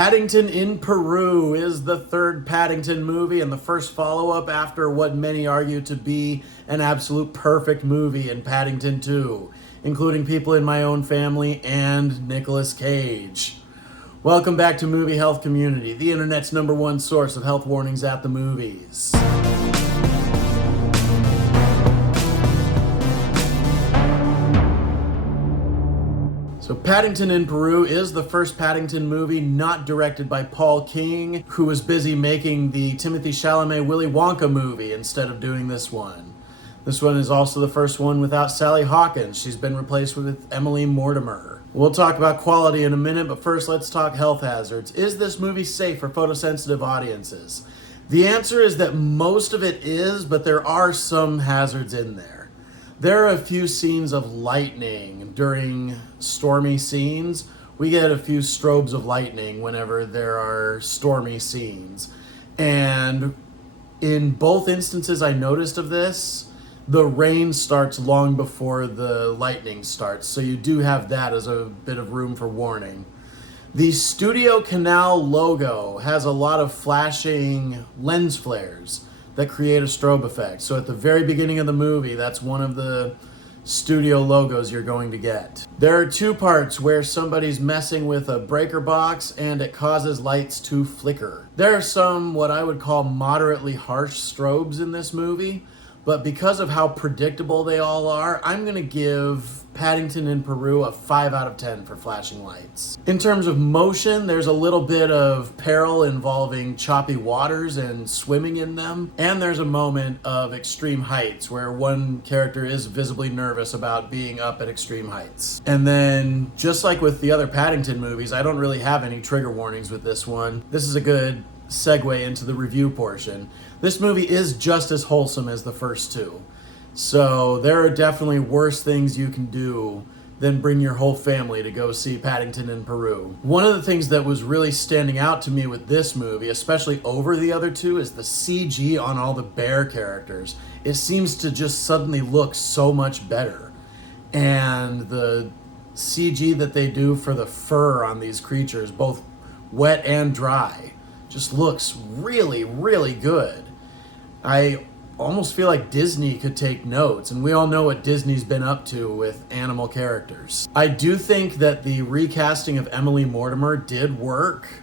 Paddington in Peru is the third Paddington movie and the first follow-up after what many argue to be an absolute perfect movie in Paddington 2, including people in my own family and Nicolas Cage. Welcome back to Movie Health Community, the internet's #1 source of health warnings at the movies. So Paddington in Peru is the first Paddington movie not directed by Paul King, who was busy making the Timothée Chalamet Willy Wonka movie instead of doing this one. This one is also the first one without Sally Hawkins. She's been replaced with Emily Mortimer. We'll talk about quality in a minute, but first let's talk health hazards. Is this movie safe for photosensitive audiences? The answer is that most of it is, but there are some hazards in there. There are a few scenes of lightning during stormy scenes. We get a few strobes of lightning whenever there are stormy scenes. And in both instances I noticed of this, the rain starts long before the lightning starts. So you do have that as a bit of room for warning. The Studio Canal logo has a lot of flashing lens flares that create a strobe effect. So at the very beginning of the movie, that's one of the studio logos you're going to get. There are two parts where somebody's messing with a breaker box and it causes lights to flicker. There are some what I would call moderately harsh strobes in this movie, but because of how predictable they all are, I'm gonna give Paddington in Peru a 5 out of 10 for flashing lights. In terms of motion, there's a little bit of peril involving choppy waters and swimming in them. And there's a moment of extreme heights where one character is visibly nervous about being up at extreme heights. And then, just like with the other Paddington movies, I don't really have any trigger warnings with this one. This is a good segue into the review portion. This movie is just as wholesome as the first two. So there are definitely worse things you can do than bring your whole family to go see Paddington in Peru. One of the things that was really standing out to me with this movie, especially over the other two, is the CG on all the bear characters. It seems to just suddenly look so much better. And the CG that they do for the fur on these creatures, both wet and dry, just looks really, really good. I almost feel like Disney could take notes, and we all know what Disney's been up to with animal characters. I do think that the recasting of Emily Mortimer did work,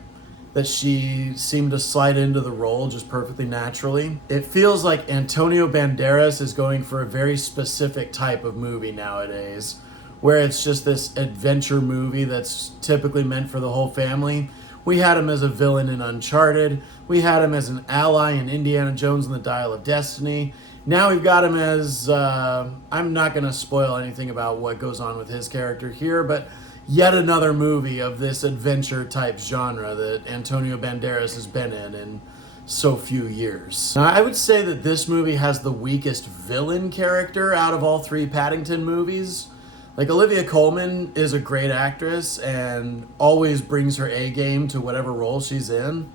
that she seemed to slide into the role just perfectly naturally. It feels like Antonio Banderas is going for a very specific type of movie nowadays, where it's just this adventure movie that's typically meant for the whole family. We had him as a villain in Uncharted. We had him as an ally in Indiana Jones and the Dial of Destiny. Now we've got him as, I'm not going to spoil anything about what goes on with his character here, but yet another movie of this adventure type genre that Antonio Banderas has been in so few years. Now, I would say that this movie has the weakest villain character out of all three Paddington movies. Like, Olivia Colman is a great actress and always brings her A game to whatever role she's in.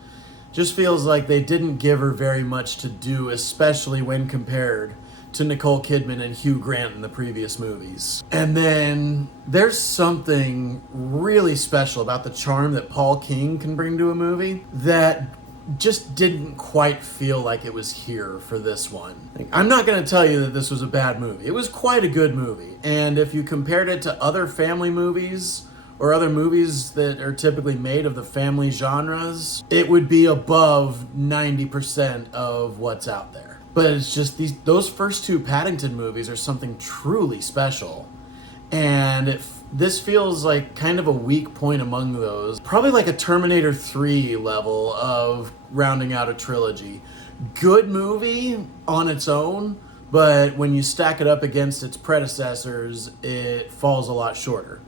Just feels like they didn't give her very much to do, especially when compared to Nicole Kidman and Hugh Grant in the previous movies. And then there's something really special about the charm that Paul King can bring to a movie that just didn't quite feel like it was here for this one. Like, I'm not going to tell you that this was a bad movie. It was quite a good movie. And if you compared it to other family movies or other movies that are typically made of the family genres, it would be above 90% of what's out there. But it's just those first two Paddington movies are something truly special. And this feels like kind of a weak point among those. Probably like a Terminator 3 level of rounding out a trilogy. Good movie on its own, but when you stack it up against its predecessors, it falls a lot shorter.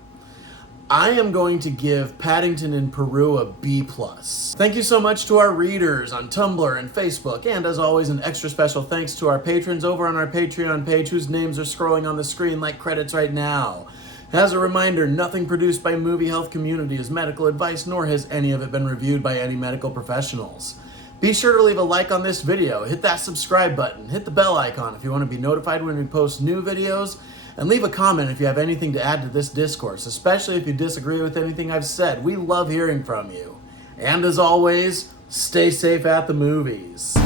I am going to give Paddington in Peru a B+. Thank you so much to our readers on Tumblr and Facebook, and as always, an extra special thanks to our patrons over on our Patreon page whose names are scrolling on the screen like credits right now. As a reminder, nothing produced by Movie Health Community is medical advice, nor has any of it been reviewed by any medical professionals. Be sure to leave a like on this video, hit that subscribe button, hit the bell icon if you want to be notified when we post new videos, and leave a comment if you have anything to add to this discourse, especially if you disagree with anything I've said. We love hearing from you. And as always, stay safe at the movies.